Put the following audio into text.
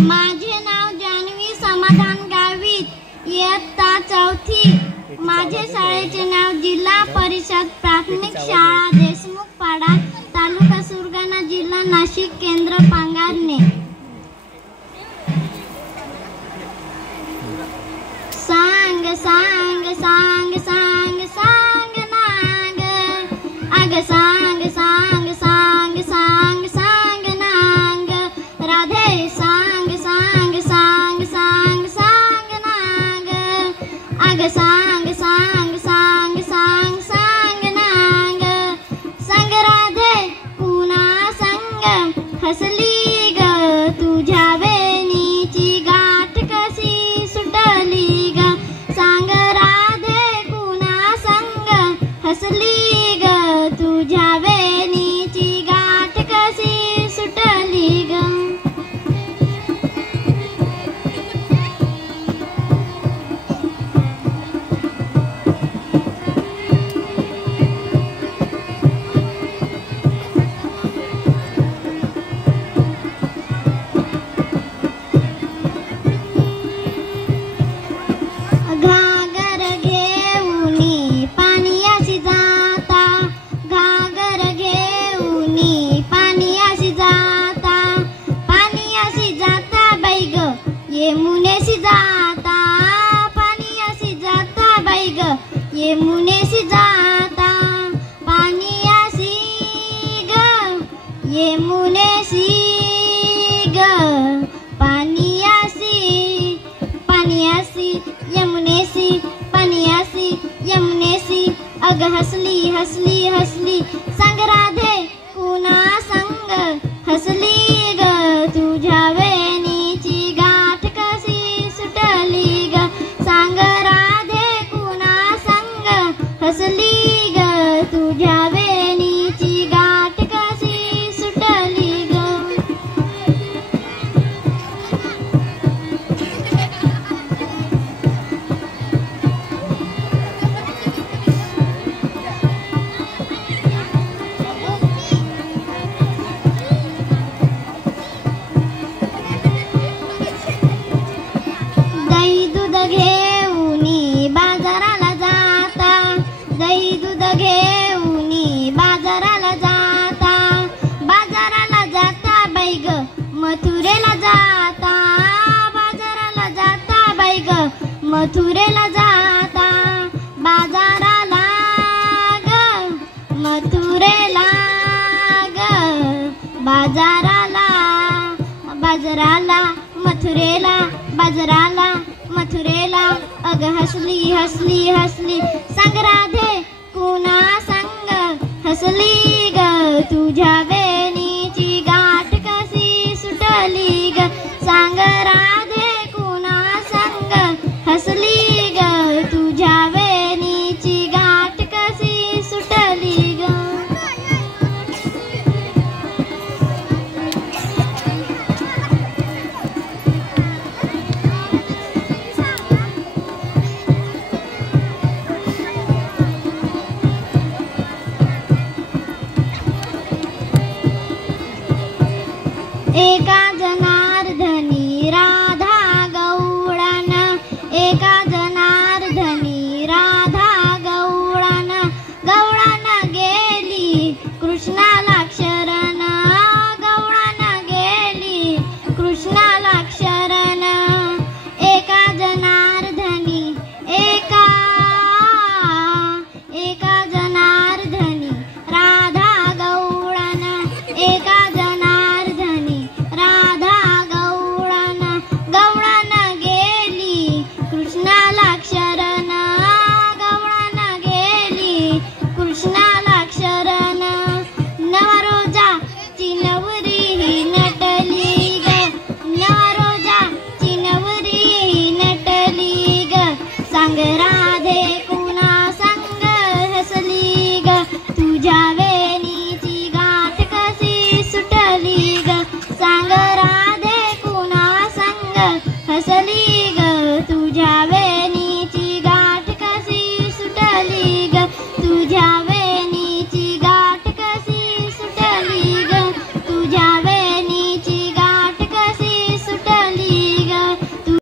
माझे नाव जानवी समाधान गावित, इयत्ता 4थी. माझे शाळेचे नाव जिल्हा परिषद प्राथमिक शाळा देशमुख पाडा, तालुका सुरगाणा, जिल्हा नाशिक, केंद्र पांगारणे. सांग सांग सांग सांग सांग नाग, अग सांग सांग सांग सांग सांग नाग, राधे सांग सांग सांग सांग सांग नाग, अग सांग सांग सांग सांग सांग नाग. सांग राधे पुन्हा संग हसली ग, तुझ्या वेणीची गाठ कशी सुटली ग. सांग राधे पुन्हा संग हसली ग, तुझ्या वेणीची गाठ कशी सुटली ग. घागर घेऊनी पाणीयाशी जाता, घागर घेऊनी पाणीयाशी जाता, पाणीयाशी जाता बाई ग यमुनेशी जाता, पाणीयाशी जाता बाई ग यमुनेशी जाता, पाणीयाशी ग यमुनेशी ग, पाणीयाशी पाणीयाशी यमुनेशी, पाणीयाशी यमुनेशी. अग हसली हसली हसली, सांग राधे पुन्हा संग हसली ग, तुझ्या वेणीची गाठ कशी सुटली ग. सांग राधे पुन्हा संग हसली ग, तुझ्या वेणीची गाठ कशी सुटली ग. दही दूध घेऊनी बाजाराला जाता, दही दूध घेऊनी बाजाराला जाता, बाजाराला जाता बाई ग मथुरेला जाता, बाजाराला जाता बाई ग मथुरेला जाता, बाजाराला ग मथुरेला ग, बाजाराला बाजाराला मथुरेला, बाजाराला मथुरेला. अग हसली हसली हसली, सांग राधे पुन्हा संग हसली ग, तुझ्या वेणीची गाठ कशी सुटली ग. सांग राधे पुन्हा संग हसली ग, तुझ्या वेणीची गाठ कशी सुटली ग. एका जनार्दनी राधा गवळण, एका जनार्दनी राधा गवळण, गवळण गेली कृष्णाला शरण, गवळण गेली कृष्णाला शरण.